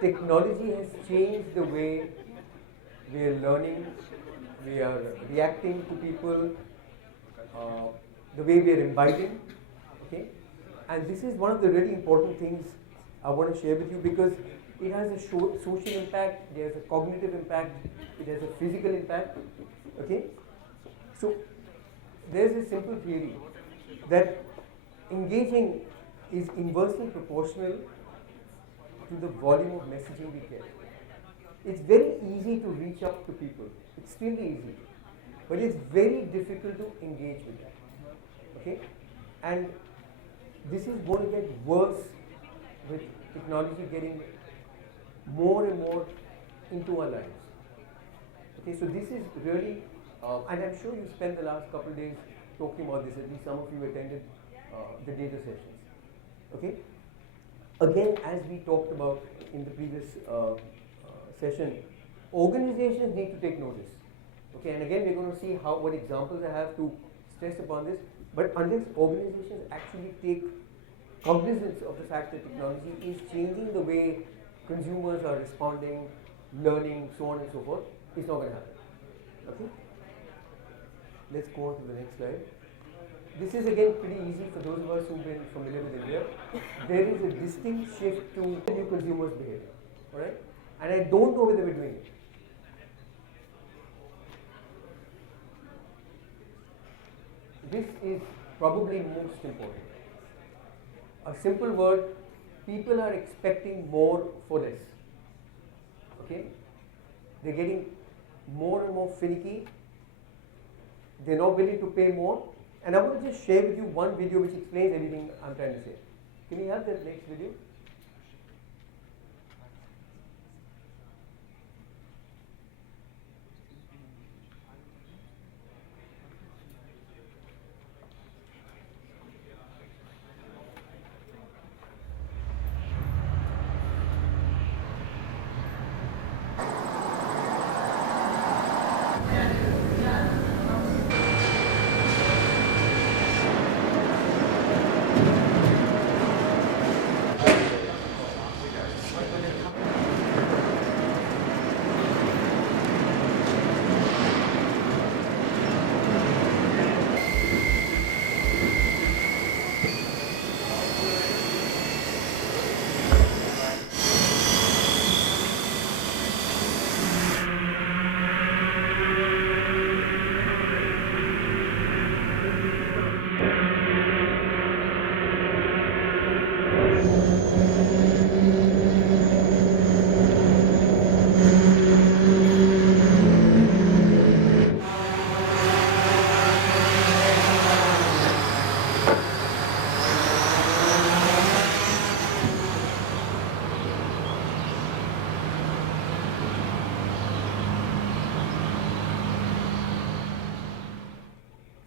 technology has changed the way we are learning, we are reacting to people, uh, the way we are imbibing. Okay, and this is one of the really important things I want to share with you because it has a social impact, it has a cognitive impact, it has a physical impact. Okay, so there's a simple theory that engaging is inversely proportional to the volume of messaging we get. It's very easy to reach out to people, extremely easy, but it's very difficult to engage with them. Okay, and this is going to get worse with technology getting more and more into our lives. Okay, so this is really, and I'm sure you spent the last couple of days talking about this, at least some of you attended the data sessions. Okay, again, as we talked about in the previous session, organizations need to take notice. Okay, and again, we're going to see what examples I have to stress upon this. But unless organizations actually take cognizance of the fact that technology is changing the way consumers are responding, learning, so on and so forth, it's not going to happen. Okay? Let's go on to the next slide. This is again pretty easy for those of us who've been familiar with India. There is a distinct shift to new consumers' behavior. Alright? And I don't know whether we're doing it. This is probably most important. A simple word, people are expecting more for less. Okay? They're getting more and more finicky. They're not willing to pay more. And I want to just share with you one video which explains everything I'm trying to say. Can we have that next video?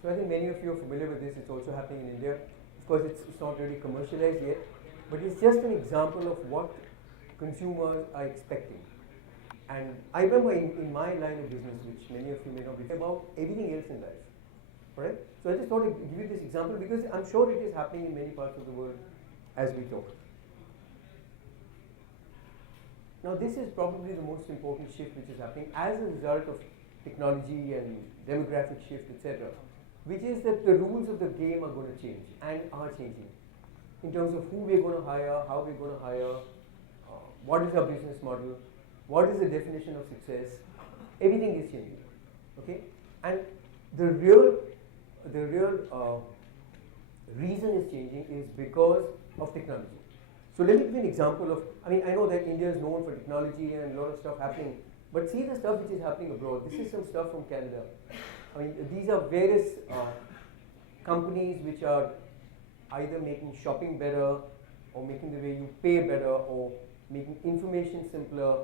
So I think many of you are familiar with this. It's also happening in India. Of course, it's not really commercialized yet, but it's just an example of what consumers are expecting. And I remember in my line of business, which many of you may not be about everything else in life. Right? So I just thought I'd give you this example because I'm sure it is happening in many parts of the world as we talk. Now this is probably the most important shift which is happening as a result of technology and demographic shift, etc., which is that the rules of the game are going to change and are changing in terms of who we're going to hire, how we're going to hire, what is our business model, what is the definition of success. Everything is changing. Okay, and the real reason is changing is because of technology. So let me give you an example of, I know that India is known for technology and a lot of stuff happening, but see the stuff which is happening abroad. This is some stuff from Canada. These are various companies which are either making shopping better or making the way you pay better or making information simpler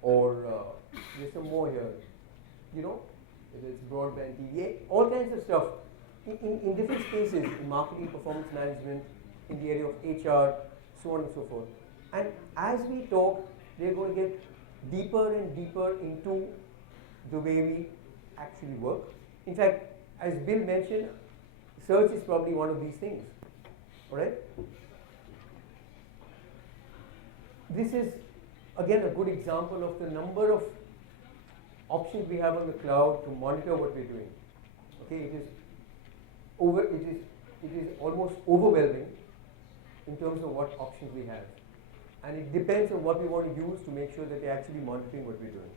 or there's some more here. Whether it's broadband, TV, all kinds of stuff in different spaces, in marketing, performance management, in the area of HR, so on and so forth. And as we talk, they're going to get deeper and deeper into the way we actually work. In fact, as Bill mentioned, search is probably one of these things. Alright? This is again, a good example of the number of options we have on the cloud to monitor what we're doing. Okay, it is almost overwhelming in terms of what options we have. And it depends on what we want to use to make sure that they're actually monitoring what we're doing.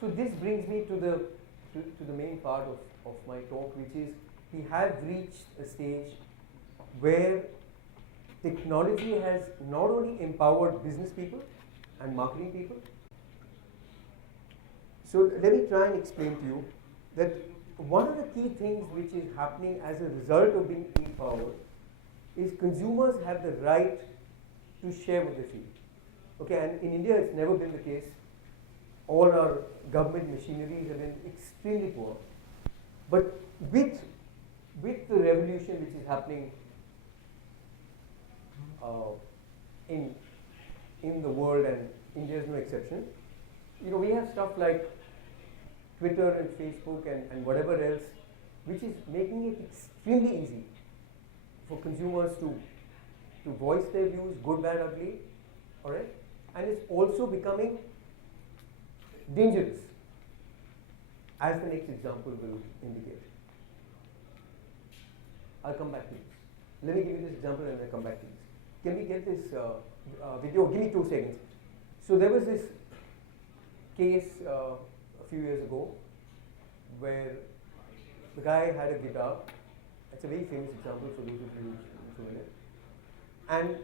So this brings me to the main part of my talk, which is we have reached a stage where technology has not only empowered business people and marketing people. So let me try and explain to you that one of the key things which is happening as a result of being empowered is consumers have the right to share what they feel. Okay, and in India it's never been the case. All our government machineries have been extremely poor. But with the revolution which is happening in the world, and India is no exception, we have stuff like Twitter and Facebook and whatever else, which is making it extremely easy for consumers to voice their views, good, bad, ugly, all right? And it's also becoming dangerous, as the next example will indicate. I'll come back to this. Let me give you this example and I'll come back to this. Can we get this video? Give me 2 seconds. So there was this case a few years ago where the guy had a guitar. It's a very famous example for those of you who are familiar. And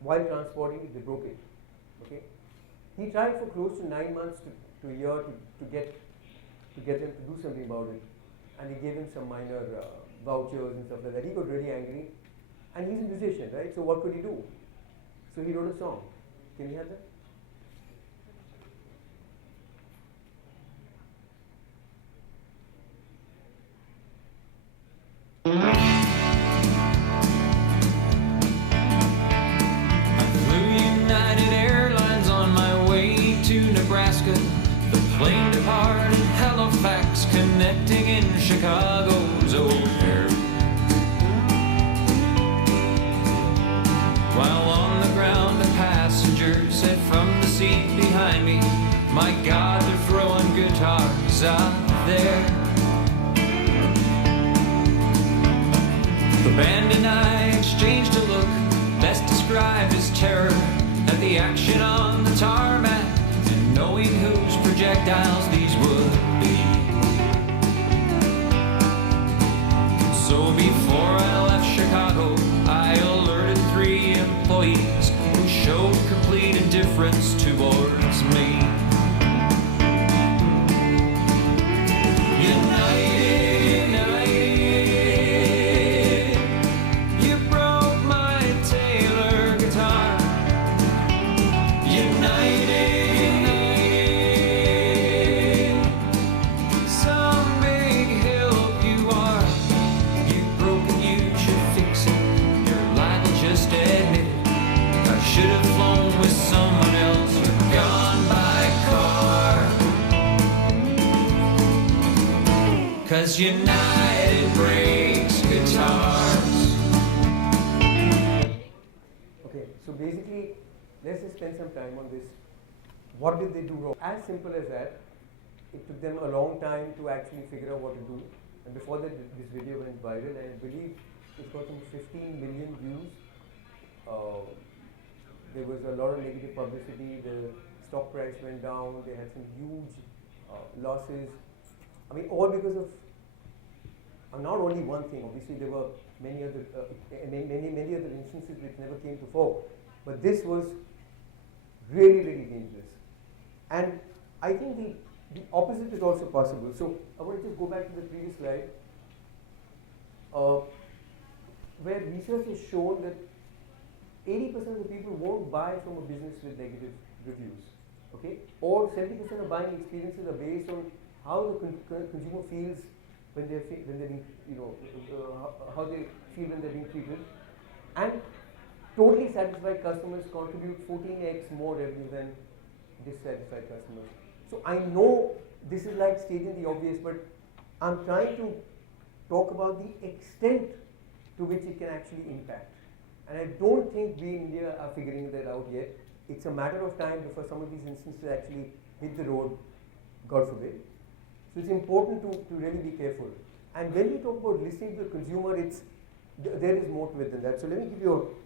while transporting it, they broke it. Okay. He tried for close to 9 months to a year to get them to do something about it. And he gave him some minor vouchers and stuff like that. He got really angry. And he's a musician, right? So what could he do? So he wrote a song. Can we have that? Plane departed Halifax, connecting in Chicago's O'Hare. While on the ground, a passenger said from the seat behind me, "My God, they're throwing guitars out there." The band and I exchanged a look, best described as terror, at the action on the tarmac, and knowing whose projectiles these would be. So before I left Chicago, I alerted 3 employees who showed complete indifference towards me. United, united, you broke my Taylor guitar. United. Cause United breaks guitars. Okay, so basically, let's just spend some time on this. What did they do wrong? As simple as that. It took them a long time to actually figure out what to do. And before that, this video went viral, and I believe it's got some 15 million views. There was a lot of negative publicity. The stock price went down. They had some huge losses. I mean, all because of not only one thing. Obviously, there were many other instances which never came to fore. But this was really, really dangerous. And I think the opposite is also possible. So I want to just go back to the previous slide, where research has shown that 80% of the people won't buy from a business with negative reviews. Okay, or 70% of buying experiences are based on how the consumer feels when they're being, how they feel when they're being treated. And totally satisfied customers contribute 14x more revenue than dissatisfied customers. So I know this is like stating the obvious, but I'm trying to talk about the extent to which it can actually impact. And I don't think we in India are figuring that out yet. It's a matter of time before some of these instances actually hit the road, God forbid. So it's important to really be careful. And when we talk about listening to the consumer, there is more to it than that. So let me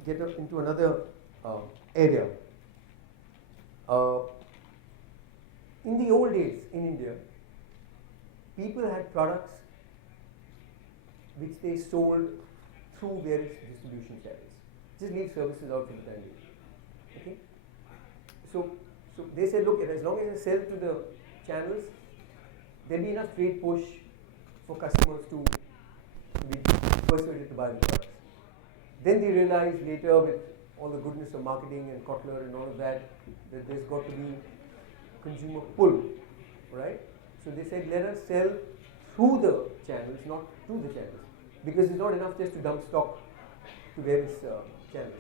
get into another area. In the old days in India, people had products which they sold through various distribution channels. Just leave services out for the time being. Okay? So they said, look, as long as they sell to the channels, there'll be enough trade push for customers to be persuaded to buy the products. Then they realized later, with all the goodness of marketing and Kotler and all of that there's got to be consumer pull, right? So they said, let us sell through the channels, not to the channels, because it's not enough just to dump stock to various channels.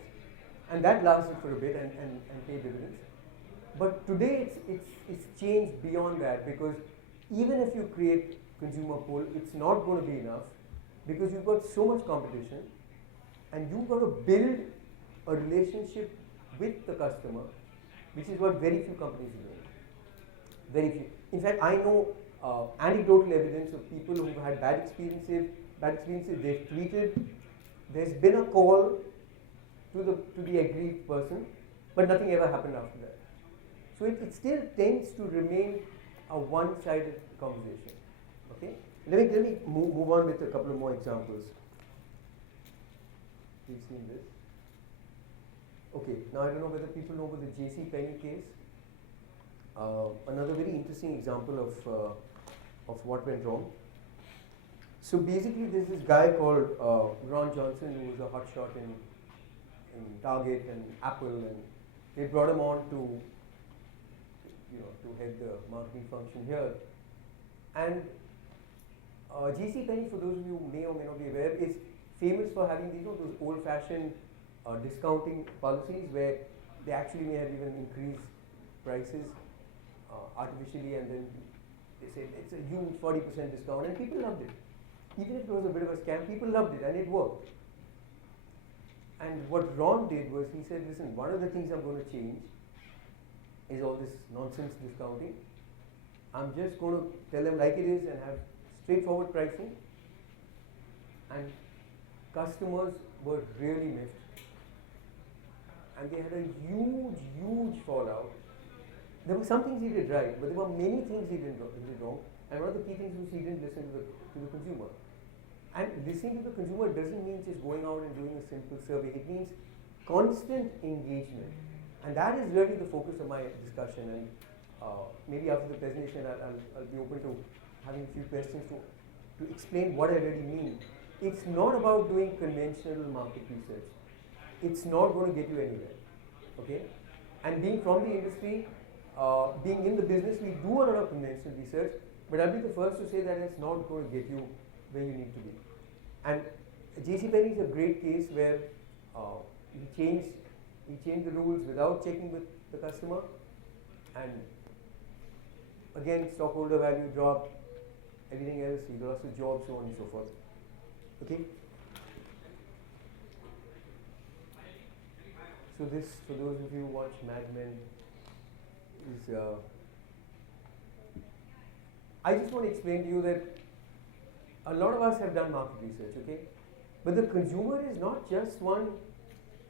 And that lasted for a bit and paid dividends. But today it's changed beyond that, because even if you create consumer pull, it's not going to be enough, because you've got so much competition and you've got to build a relationship with the customer, which is what very few companies are doing. Very few. In fact, I know anecdotal evidence of people who've had bad experiences, they've tweeted, there's been a call to the aggrieved person, but nothing ever happened after that. So it still tends to remain a one-sided conversation. Okay? Let me move on with a couple of more examples. We've seen this. Okay, now I don't know whether people know about the J.C. Penney case. Another very interesting example of what went wrong. So basically, there's this guy called Ron Johnson, who was a hotshot in Target and Apple, and they brought him on to head the marketing function here. And J.C. Penney, for those of you who may or may not be aware, is famous for having those old-fashioned discounting policies where they actually may have even increased prices artificially, and then they said it's a huge 40% discount, and people loved it. Even if it was a bit of a scam, people loved it, and it worked. And what Ron did was, he said, listen, one of the things I'm going to change is all this nonsense discounting. I'm just going to tell them like it is and have straightforward pricing. And customers were really miffed. And they had a huge fallout. There were some things he did right, but there were many things he did wrong. And one of the key things was he didn't listen to the consumer. And listening to the consumer doesn't mean just going out and doing a simple survey. It means constant engagement. And that is really the focus of my discussion. And maybe after the presentation, I'll be open to having a few questions to explain what I really mean. It's not about doing conventional market research. It's not going to get you anywhere. Okay? And being from the industry, being in the business, we do a lot of conventional research, but I'll be the first to say that it's not going to get you where you need to be. And J.C. Penney is a great case where he changed the rules without checking with the customer, and again, stockholder value dropped, everything else, he lost his job, so on and so forth. Okay? So this, for those of you who watch Mad Men, is I just want to explain to you that a lot of us have done market research, okay? But the consumer is not just one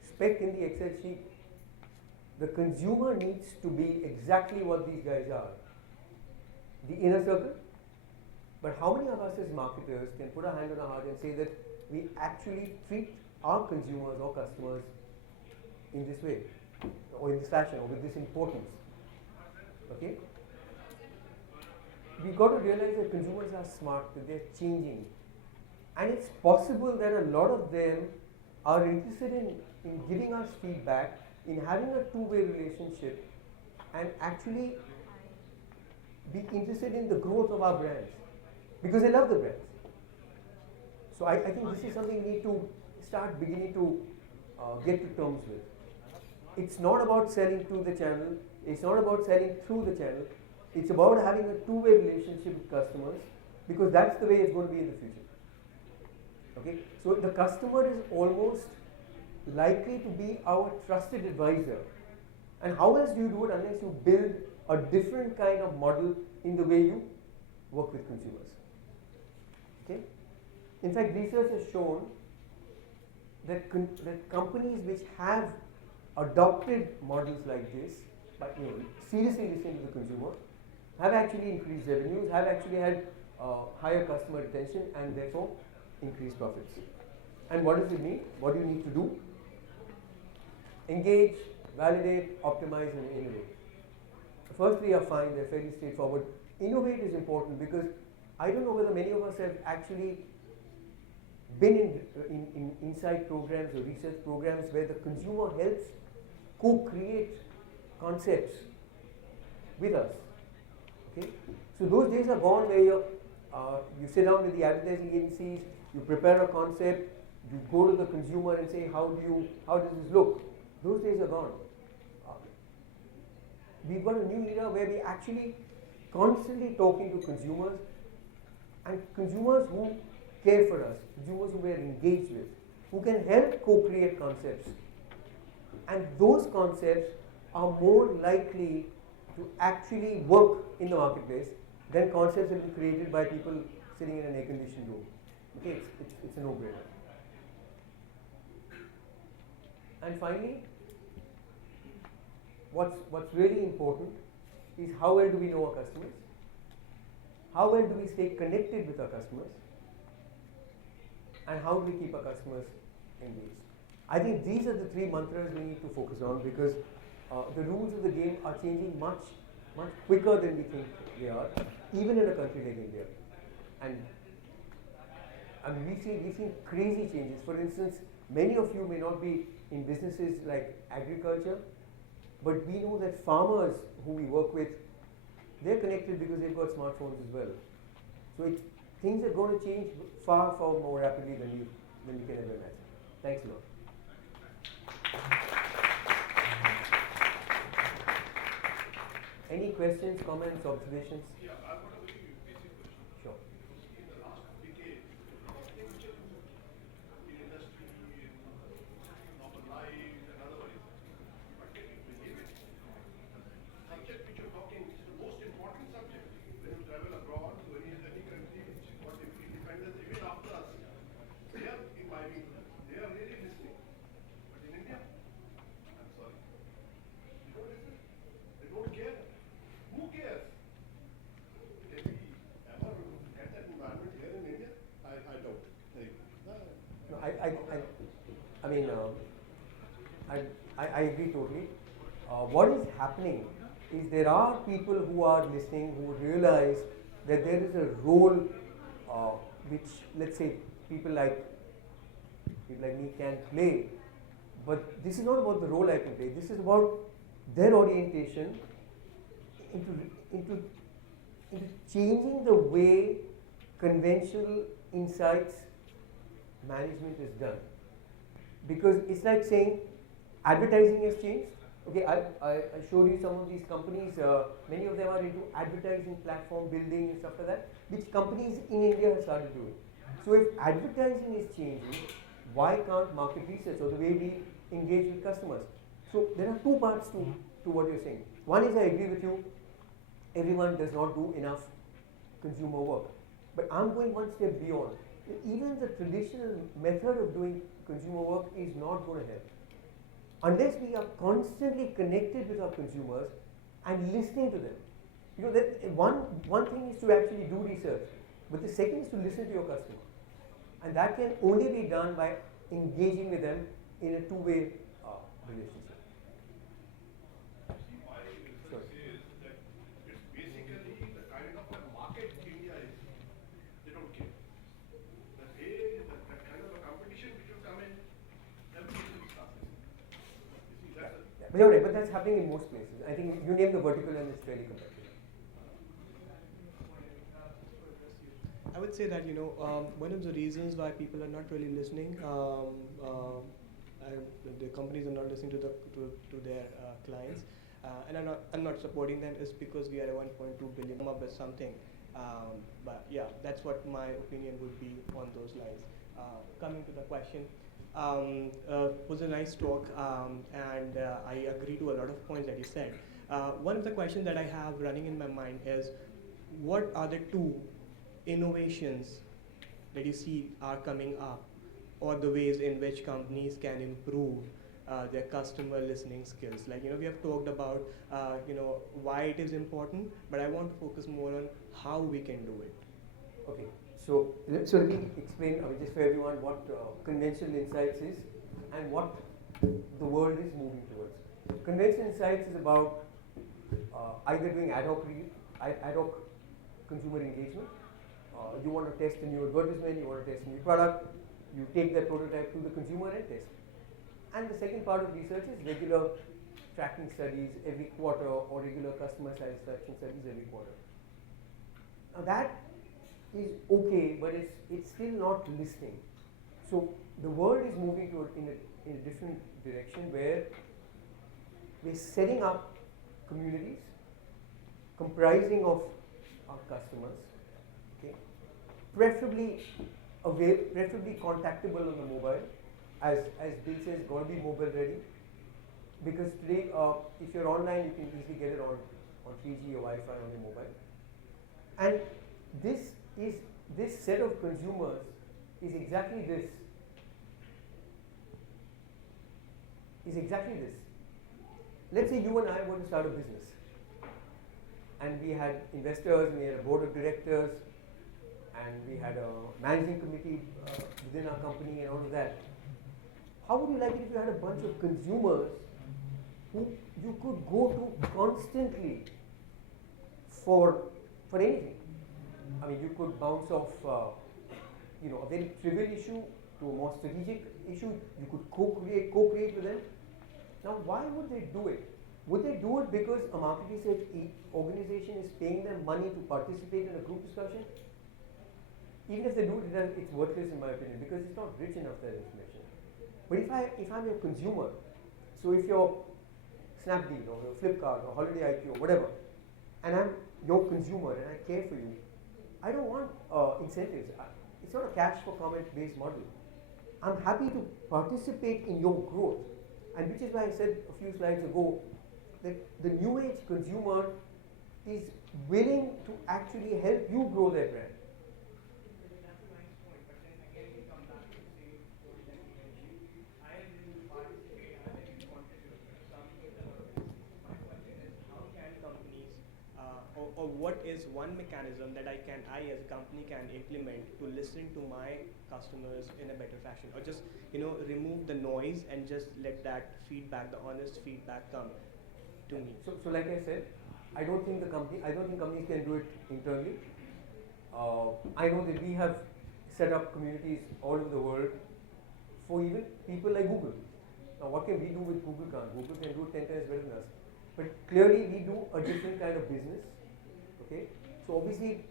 speck in the Excel sheet. The consumer needs to be exactly what these guys are. The inner circle. But how many of us as marketers can put our hand on our heart and say that we actually treat our consumers or customers in this way, or in this fashion, or with this importance? Okay? We've got to realize that consumers are smart, that they're changing. And it's possible that a lot of them are interested in giving us feedback, in having a two-way relationship, and actually be interested in the growth of our brands, because they love the brands. So I think this is something we need to start beginning to get to terms with. It's not about selling to the channel, it's not about selling through the channel, it's about having a two-way relationship with customers, because that's the way it's going to be in the future. Okay, so the customer is almost likely to be our trusted advisor. And how else do you do it unless you build a different kind of model in the way you work with consumers? Okay? In fact, research has shown that, that companies which have adopted models like this, but seriously listening to the consumer, have actually increased revenues, have actually had higher customer retention, and therefore increased profits. And what does it mean? What do you need to do? Engage, validate, optimize, and innovate. The first three are fine, they're fairly straightforward. Innovate is important because I don't know whether many of us have actually been in inside programs or research programs where the consumer helps co-create concepts with us. Okay? So those days are gone where you sit down with the advertising agencies, you prepare a concept, you go to the consumer and say, how does this look? Those days are gone. We've got a new era where we're actually constantly talking to consumers, and consumers who care for us, consumers who we are engaged with, who can help co-create concepts. And those concepts are more likely to actually work in the marketplace than concepts that are created by people sitting in an air-conditioned room. Okay, it's a no-brainer. And finally, what's really important is how well do we know our customers? How well do we stay connected with our customers? And how do we keep our customers engaged? I think these are the three mantras we need to focus on because the rules of the game are changing much quicker than we think they are, even in a country like India. And we've seen crazy changes. For instance, many of you may not be in businesses like agriculture, but we know that farmers who we work with, they're connected because they've got smartphones as well. So things are going to change far more rapidly than you can ever imagine. Thanks a lot. Any questions, comments, observations? Yeah, I've got a very basic question. Sure. In the last decade, in industry, in normal life, and otherwise, but can you believe it? The subject which you're talking is the most important subject. When you travel abroad to any country which got independence, even after us, they are, in my view, they are really listening. But in India, I'm sorry, they don't listen. They don't care. Who cares? Can we ever get that environment here in India? I don't. No, I agree totally. What is happening is there are people who are listening who realize that there is a role which, let's say, people like me can play. But this is not about the role I can play. This is about their orientation into changing the way conventional insights management is done. Because it's like saying advertising has changed. Okay, I showed you some of these companies, many of them are into advertising platform building and stuff like that, which companies in India have started doing. So if advertising is changing, why can't market research or the way we engage with customers? So there are two parts to what you're saying. One is I agree with you, everyone does not do enough consumer work. But I'm going one step beyond. Even the traditional method of doing consumer work is not going to help. Unless we are constantly connected with our consumers and listening to them. You know, that one thing is to actually do research, but the second is to listen to your customer. And that can only be done by engaging with them in a two-way relationship. See, my research says that it's basically the kind of a market India is. They don't care. That kind of a competition which will come in, everybody will start listening. You see, that's But you're right, but that's happening in most places. I think you name the vertical and it's fairly competitive. I would say that one of the reasons why people are not really listening, the companies are not listening to their clients, and I'm not supporting them is because we are at 1.2 billion, come up with something. But yeah, that's what my opinion would be on those lines. Coming to the question, was a nice talk, and I agree to a lot of points that you said. One of the questions that I have running in my mind is, what are the two innovations that you see are coming up, or the ways in which companies can improve their customer listening skills? Like, we have talked about, why it is important, but I want to focus more on how we can do it. Okay, so let me explain just for everyone what conventional insights is and what the world is moving towards. Conventional insights is about either doing ad hoc consumer engagement. You want to test a new advertisement, you want to test a new product, you take that prototype to the consumer and test. And the second part of research is regular tracking studies every quarter or regular customer satisfaction studies every quarter. Now that is okay, but it's still not listening. So the world is moving in a different direction where we're setting up communities comprising of our customers, okay, preferably contactable on the mobile. As Bill says, got to be mobile ready, because today if you're online, you can easily get it on 3G or Wi-Fi on your mobile. And this set of consumers is exactly this. Let's say you and I want to start a business, and we had investors, we had a board of directors, and we had a managing committee within our company and all of that. How would you like it if you had a bunch of consumers who you could go to constantly for anything? I mean, you could bounce off, a very trivial issue to a more strategic issue. You could co-create with them. Now, why would they do it? Would they do it because a market research organization is paying them money to participate in a group discussion? Even if they do it, then it's worthless in my opinion, because it's not rich enough, that information. But if I'm a consumer, so if you're Snapdeal or Flipkart or Holiday IQ or whatever, and I'm your consumer and I care for you, I don't want incentives. It's not a cash for comment based model. I'm happy to participate in your growth, and which is why I said a few slides ago that the new age consumer is willing to actually help you grow their brand. Or what is one mechanism that I as a company can implement to listen to my customers in a better fashion, or just remove the noise and just let that feedback, the honest feedback, come to me. So like I said, I don't think companies can do it internally. I know that we have set up communities all over the world for even people like Google. Now, what can we do with Google? Google can do it 10 times better than us. But clearly, we do a different kind of business. Okay, so obviously,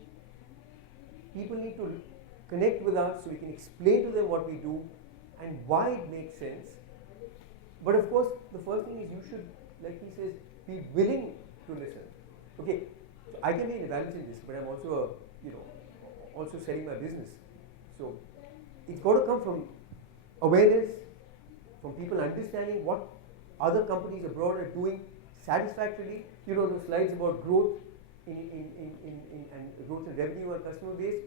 people need to connect with us so we can explain to them what we do and why it makes sense. But of course, the first thing is you should, like he says, be willing to listen. Okay, so I can be an evangelist in this, but I'm also also selling my business. So it's got to come from awareness, from people understanding what other companies abroad are doing satisfactorily. The slides about growth and growth in revenue and customer base.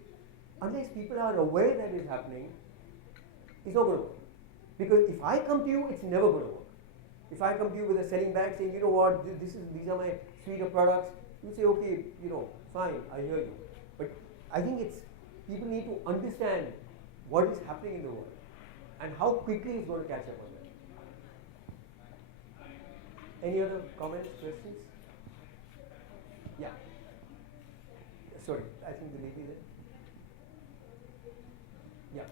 Unless people are aware that is happening, it's not going to work. Because if I come to you, it's never going to work. If I come to you with a selling bag saying, you know what, these are my suite of products, you say, okay, fine, I hear you. But I think people need to understand what is happening in the world and how quickly it's going to catch up on that. Any other comments, questions? Yeah. Sorry, I think the lady there. Yeah.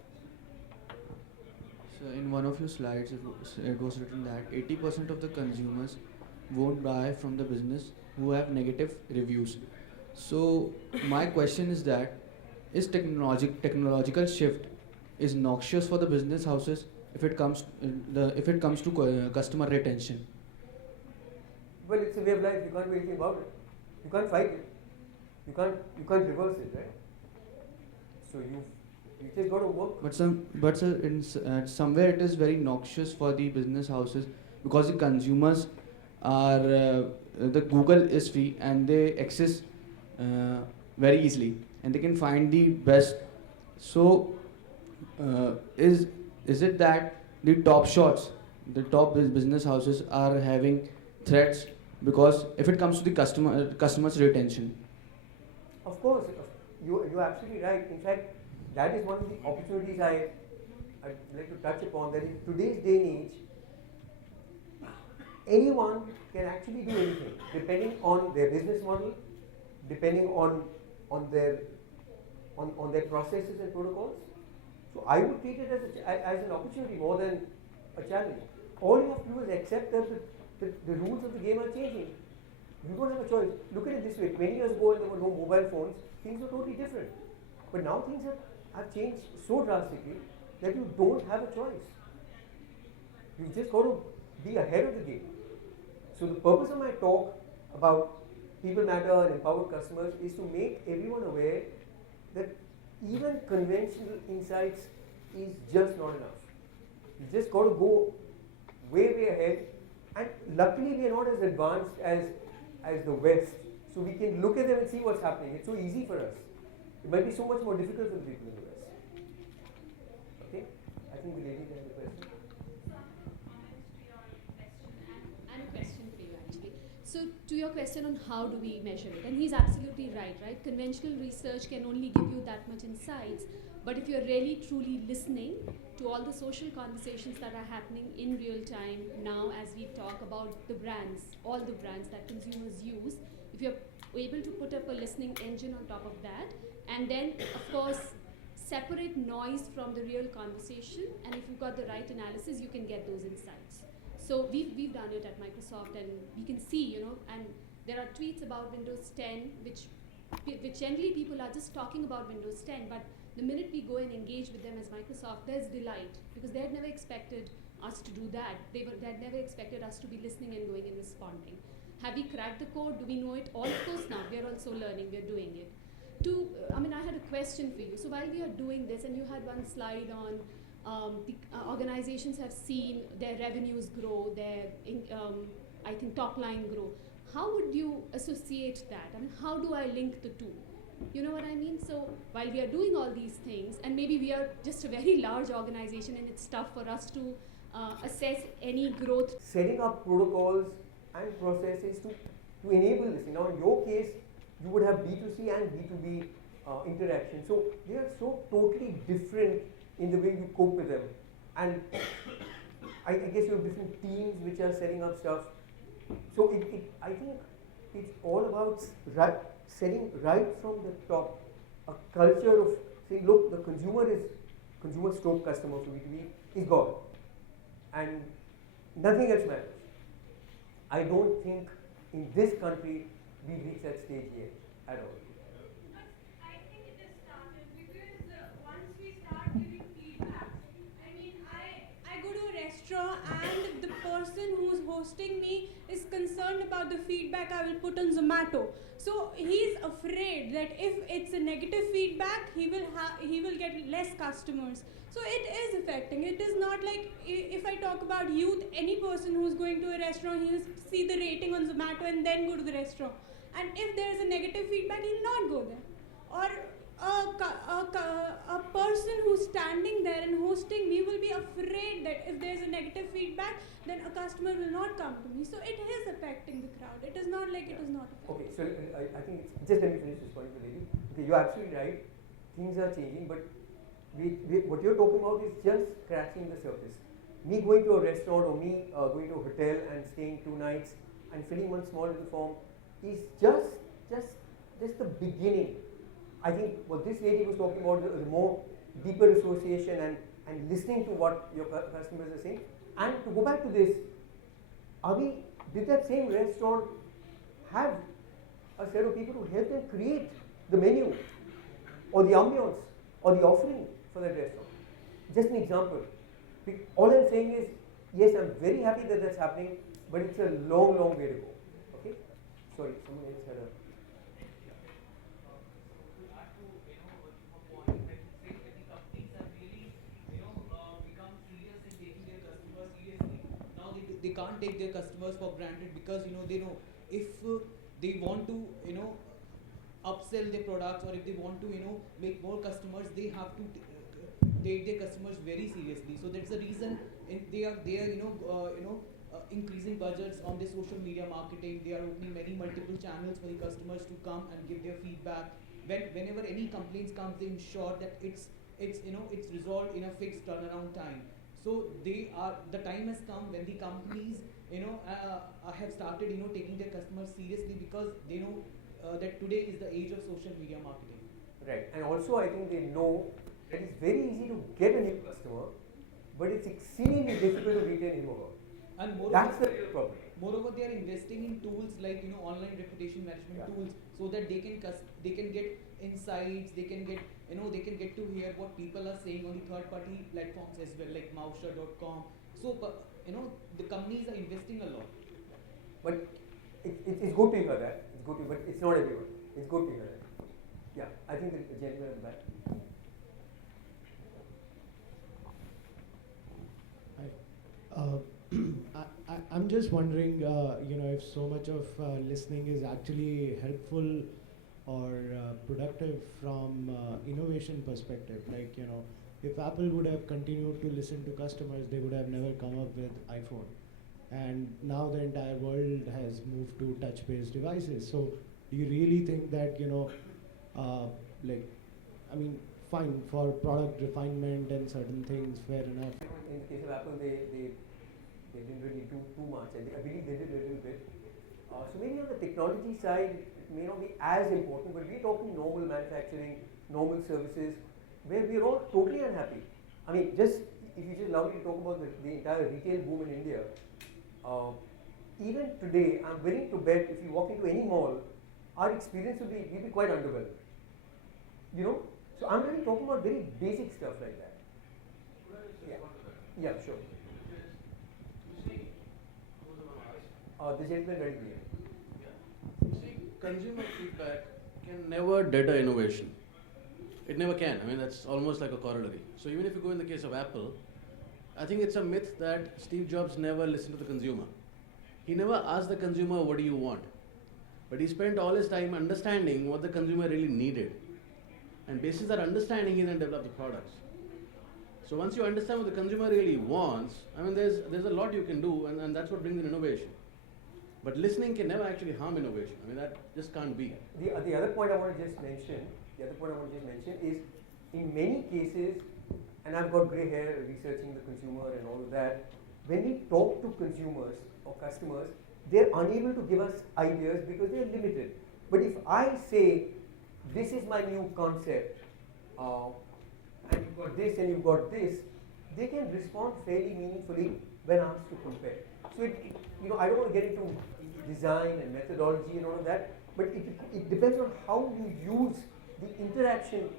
So in one of your slides, it was written that 80% of the consumers won't buy from the business who have negative reviews. So my question is that, is technological shift is noxious for the business houses if it comes to customer retention? Well, it's a way of life. You can't do anything about it. You can't fight it. You can't reverse it, right? So You just got to work. But sir, somewhere it is very noxious for the business houses because the consumers are the Google is free and they access very easily and they can find the best. So is it that the top shots, the top business houses are having threats because if it comes to the customers retention? Of course, you're absolutely right. In fact, that is one of the opportunities I'd like to touch upon, that in today's day and age, anyone can actually do anything, depending on their business model, depending on their processes and protocols. So I would treat it as an opportunity more than a challenge. All you have to do is accept that the rules of the game are changing. You don't have a choice. Look at it this way: 20 years ago, when there were no mobile phones, things were totally different. But now things have changed so drastically that you don't have a choice. You just got to be ahead of the game. So the purpose of my talk about people matter and empowered customers is to make everyone aware that even conventional insights is just not enough. You just got to go way ahead. And luckily, we are not as advanced as the West, so we can look at them and see what's happening. It's so easy for us. It might be so much more difficult for the people in the West. Okay? I think the lady had a question. And a question for you actually. So to your question on how do we measure it, and he's absolutely right? Conventional research can only give you that much insights, but if you're really truly listening to all the social conversations that are happening in real time now as we talk about the brands, all the brands that consumers use, if you're able to put up a listening engine on top of that, and then of course separate noise from the real conversation, and if you've got the right analysis, you can get those insights. So we've done it at Microsoft, and we can see, and there are tweets about Windows 10, which generally people are just talking about Windows 10, but the minute we go and engage with them as Microsoft, there's delight, because they had never expected us to do that. They had never expected us to be listening and going and responding. Have we cracked the code? Do we know it all? Of course not. We are also learning. We are doing it. I had a question for you. So while we are doing this, and you had one slide on the organizations have seen their revenues grow, their top line grow. How would you associate that? How do I link the two? You know what I mean? So while we are doing all these things, and maybe we are just a very large organization and it's tough for us to assess any growth. Setting up protocols and processes to enable this. In your case, you would have B2C and B2B interaction. So they are so totally different in the way you cope with them. And I guess you have different teams which are setting up stuff. So I think it's all about setting right from the top a culture of saying, look, the consumer stroke customer for B2B is God. And nothing else matters. I don't think in this country we've reached that stage yet at all. I think it has started because once we start giving feedback, I go to a restaurant and the person who's hosting me is concerned about the feedback I will put on Zomato. So he's afraid that if it's a negative feedback, he will get less customers. So it is affecting. It is not like if I talk about youth, any person who's going to a restaurant, he will see the rating on Zomato and then go to the restaurant. And if there is a negative feedback, he'll not go there. Or a person who's standing there and hosting me will be afraid that if there's a negative feedback, then a customer will not come to me. So it is affecting the crowd. It is not like it is not affecting. Okay, so I think just let me finish this point, lady. Okay, you're absolutely right. Things are changing, but what you're talking about is just scratching the surface. Me going to a restaurant or me going to a hotel and staying 2 nights and filling one small little form is just the beginning. I think what this lady was talking about is a more deeper association and listening to what your customers are saying. And to go back to this, did that same restaurant have a set of people who helped them create the menu or the ambience or the offering for that restaurant? Just an example. All I'm saying is, yes, I'm very happy that that's happening, but it's a long way to go. Okay? Sorry, someone else had a... can't take their customers for granted, because they know if they want to upsell their products, or if they want to make more customers, they have to take their customers very seriously. So that's the reason they are increasing budgets on their social media marketing. They are opening many multiple channels for the customers to come and give their feedback. Whenever any complaints comes, they ensure that it's resolved in a fixed turnaround time. So the time has come when the companies have started taking their customers seriously, because they know that today is the age of social media marketing. Right, and also I think they know that it's very easy to get a new customer, but it's exceedingly difficult to retain him or her. And moreover, That's the real problem. Moreover, they are investing in tools like online reputation management tools, so that they can get insights. They can get to hear what people are saying on the third-party platforms as well, like Mousher.com. So the companies are investing a lot. But it's good to hear that. It's good to, but it's not everyone. It's good to hear that. Yeah, I think the gentleman in the back. I'm just wondering, if so much of listening is actually helpful or productive from innovation perspective. Like, if Apple would have continued to listen to customers, they would have never come up with iPhone. And now the entire world has moved to touch-based devices. So do you really think that, fine, for product refinement and certain things, fair enough. In the case of Apple, they didn't really do too much. I believe they did a little bit. So maybe on the technology side, it may not be as important, but we're talking normal manufacturing, normal services, where we're all totally unhappy. I mean, if you just allow me to talk about the entire retail boom in India, even today, I'm willing to bet if you walk into any mall, our experience will be quite underwhelming. So I'm really talking about very basic stuff like that. Yeah, sure. The gentleman ready here. See, consumer feedback can never deter innovation. It never can. I mean, that's almost like a corollary. So even if you go in the case of Apple, I think it's a myth that Steve Jobs never listened to the consumer. He never asked the consumer, what do you want? But he spent all his time understanding what the consumer really needed. And based on that understanding, he then developed the products. So once you understand what the consumer really wants, I mean, there's a lot you can do, and that's what brings in innovation. But listening can never actually harm innovation. I mean, that just can't be. The other point I want to just mention is, in many cases, and I've got grey hair researching the consumer and all of that, when we talk to consumers or customers, they're unable to give us ideas because they're limited. But if I say, this is my new concept, and you've got this and you've got this, they can respond fairly meaningfully when asked to compare. So I don't want to get into design and methodology and all of that, but it depends on how you use the interaction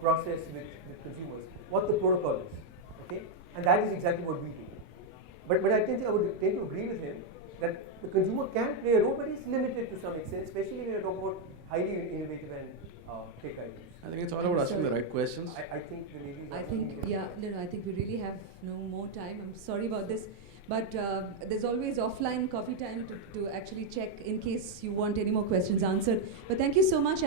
process with consumers, what the protocol is, okay? And that is exactly what we do. But I think I would tend to agree with him that the consumer can play a role, but it's limited to some extent, especially when you're talking about highly innovative and tech items. I think it's all about asking the right questions. I think the ladies I think we really have no more time. I'm sorry about this. But there's always offline coffee time to actually check in case you want any more questions answered. But thank you so much.